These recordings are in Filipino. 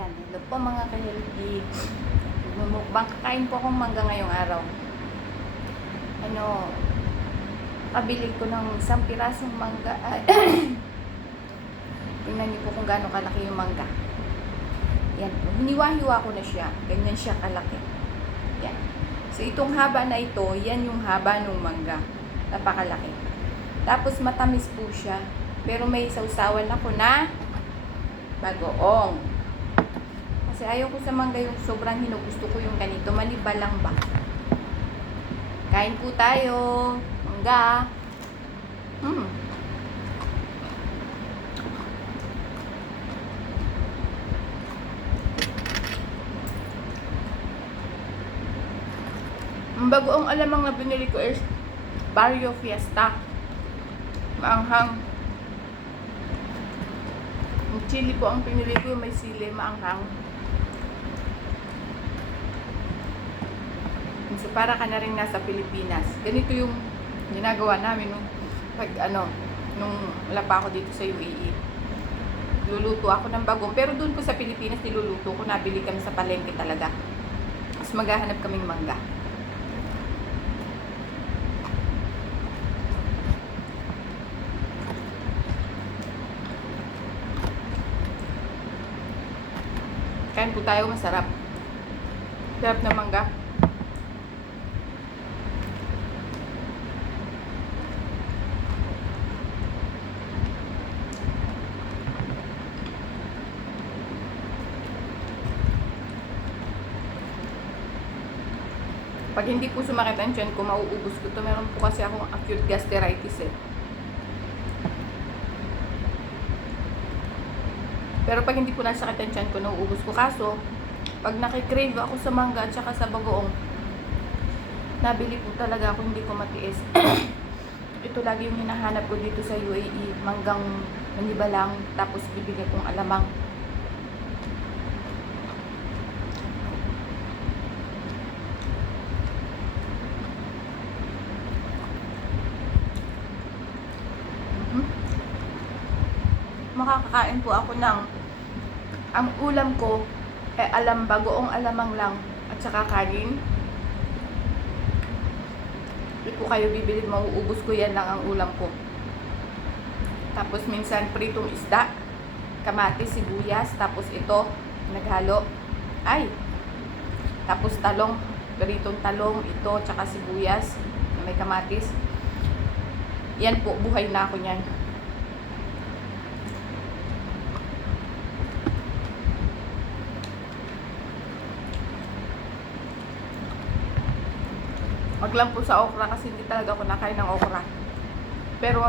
Yan, hello po mga ka-healthy. Mukbang kakain po akong mangga ngayong araw. Kabili ko ng isang pirasong mangga. Tingnan niyo po kung gaano kalaki yung mangga. Yan po, hiniwa-hiwa ko na siya. Ganyan siya kalaki. Yan. So itong haba na ito, yan yung haba ng mangga. Napakalaki. Tapos matamis po siya. Pero may sausawan ako na bagoong. Kasi ayaw ko sa mangga yung sobrang hinog. Gusto ko yung ganito. Maniba lang ba? Kain po tayo. Mangga. Ang bagoong alamang na binili ko is Barrio Fiesta. Maanghang. Yung chili po ang pinili ko. May sili. Maanghang. So, para ka na rin nasa Pilipinas. Ganito yung ginagawa namin nung wala pa ako dito sa UAE. Luluto ako ng bagong. Pero doon po sa Pilipinas, niluluto ko. Nabili kami sa palengke talaga. Tapos maghahanap kaming mangga. Kain po tayo, masarap. Sarap na mangga. Pag hindi po sumakit ang tiyan ko, mauubos ko to. Meron po kasi akong acute gastritis eh. Pero pag hindi po nasakit ang tiyan ko, nauubos ko. Kaso, pag nakikrave ako sa mangga at saka sa bagoong, nabili po talaga ako, hindi ko matiis. Ito lagi yung hinahanap ko dito sa UAE. Manggang maniba lang, tapos bibigyan kong alamang. Makakakain po ako ng ang ulam ko bagoong alamang lang at saka kanin. Hindi po kayo bibili, mauubos ko, yan lang ang ulam ko. Tapos minsan pritong isda, kamatis, sibuyas, tapos ito naghalo. Tapos talong, pritong talong, ito tsaka sibuyas na may kamatis. Yan po, buhay na ako niyan. Wag lang po sa okra kasi hindi talaga ako nakain ng okra. Pero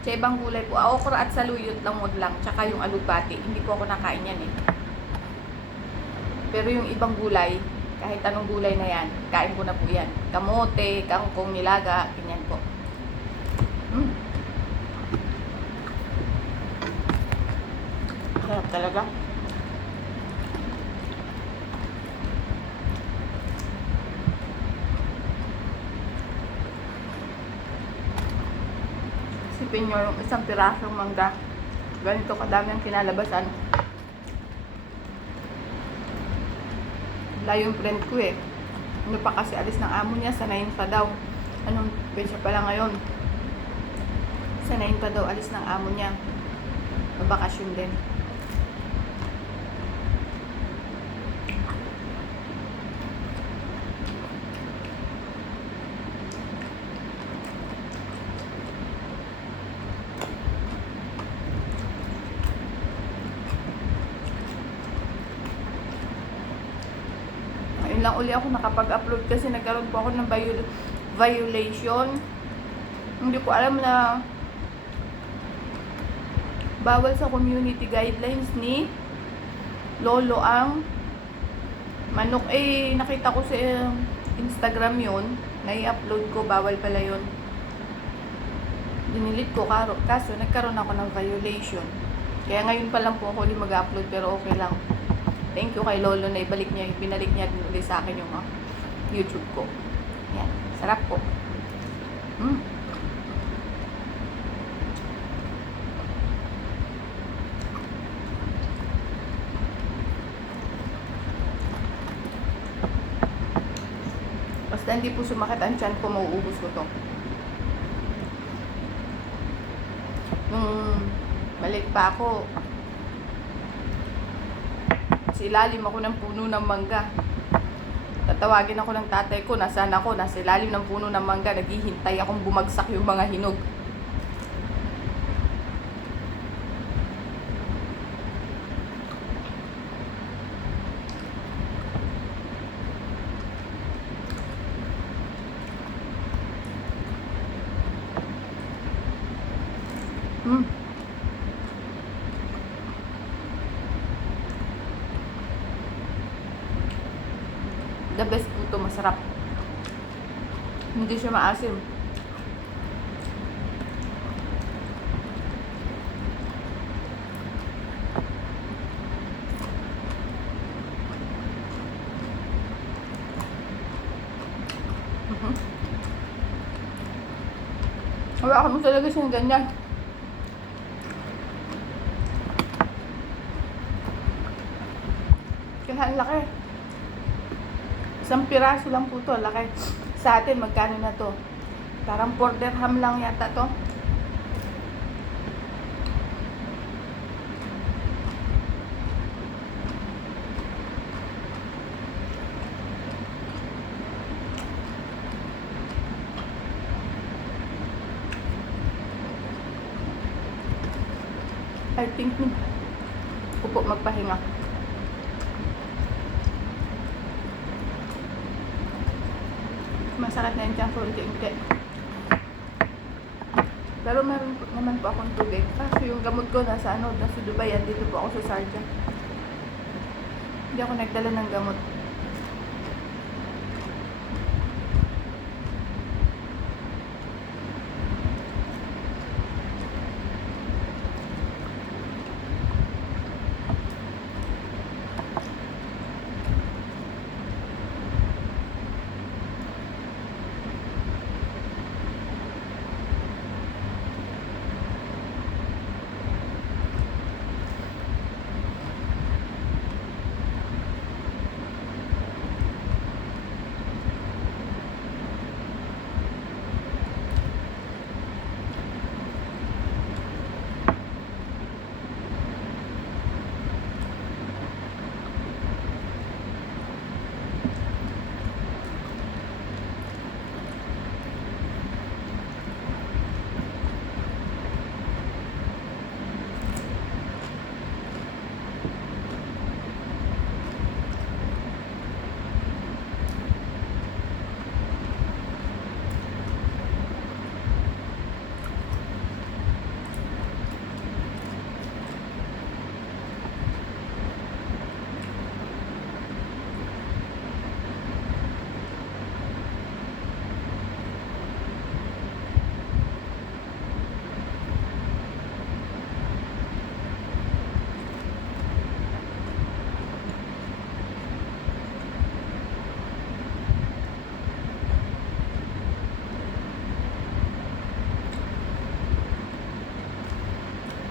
sa ibang gulay po, okra at saluyot lang, wag lang. Tsaka yung alugbati, hindi po ako nakain yan eh. Pero yung ibang gulay, kahit anong gulay na yan, kain ko na po yan. Kamote, kangkong, nilaga, ganyan po. Sarap talaga. Isipin nyo yung isang pirasong mangga. Ganito kadami ang kinalabasan. Wala yung friend ko eh. Ano pa kasi alis ng amo niya, sanayin pa daw. Anong petsa pala ngayon? Sanayin pa daw, alis ng amo niya. Mabakasyon din. Lang uli ako nakapag-upload kasi nagkaroon po ako ng violation. Hindi ko alam na bawal sa community guidelines ni Lolo ang manok. Nakita ko sa Instagram yun, nai-upload ko, bawal pala yun. Dinilit ko, kaso nagkaroon ako ng violation. Kaya ngayon pa lang po ako ulit mag-upload, pero okay lang. Thank you kay Lolo na binalik niya din ulit sa akin yung YouTube ko. Yan, sarap po. Basta hindi po sumakit ang tiyan ko, mauubos ko to. Nung maliit pa ako, sa ilalim ako ng puno ng mangga. Tatawagin ako ng tatay ko, nasaan ako, nasa ilalim ng puno ng mangga, naghihintay akong bumagsak yung mga hinog. The best po ito, masarap. Hindi siya maasim. Hawakan mo talaga siyang ganyan. Kaya ang laki. Isang piraso lang po to, laki. Sa atin, magkano na to? Parang 4 dirham lang yata to. I think upo magpahinga. Masakit na yung tiyan ko, unti-unti. Pero meron naman po akong tubig. Kasi yung gamot ko nasa Dubai, dito po ako sa Sharjah. Hindi ako nagdala ng gamot.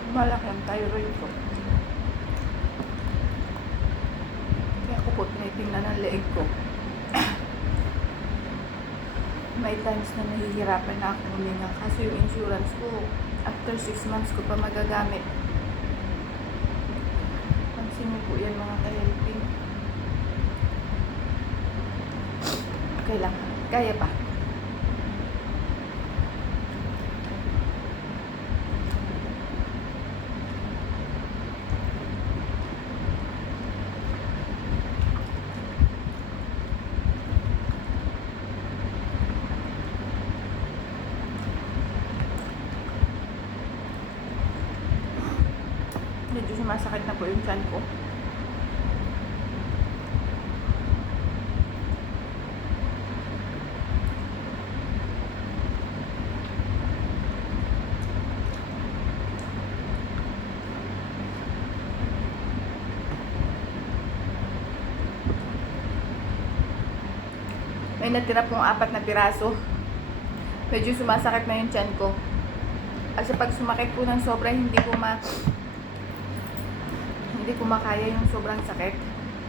Malaki ang thyroid ko. Kaya ako po tinitingnan ang leeg ko. May times na nahihirapan na ako huminga kasi yung insurance ko after 6 months ko pa magagamit. Pansin niyo po yan mga ka-helping. Okay lang. Kaya pa. Medyo sumasakit na po yung tiyan ko. May natira pong 4 na piraso. Medyo sumasakit na yung tiyan ko. Kasi pag sumakit po ng sobra, hindi ko makaya yung sobrang sakit.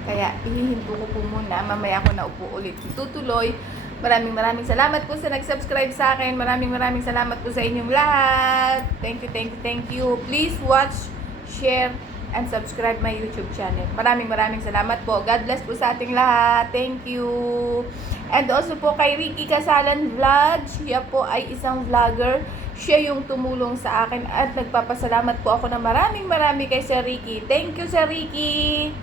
Kaya ihihinto ko po muna. Mamaya ako na upo ulit. Tutuloy Maraming salamat po sa nag-subscribe sa akin. Maraming salamat po sa inyong lahat. Thank you. Please watch, share, and subscribe my YouTube channel. Maraming salamat po. God bless po sa ating lahat. Thank you. And also po kay Ricky Casalan Vlog. Siya po ay isang vlogger. Siya yung tumulong sa akin at nagpapasalamat po ako ng marami kay Sir Ricky. Thank you, Sir Ricky.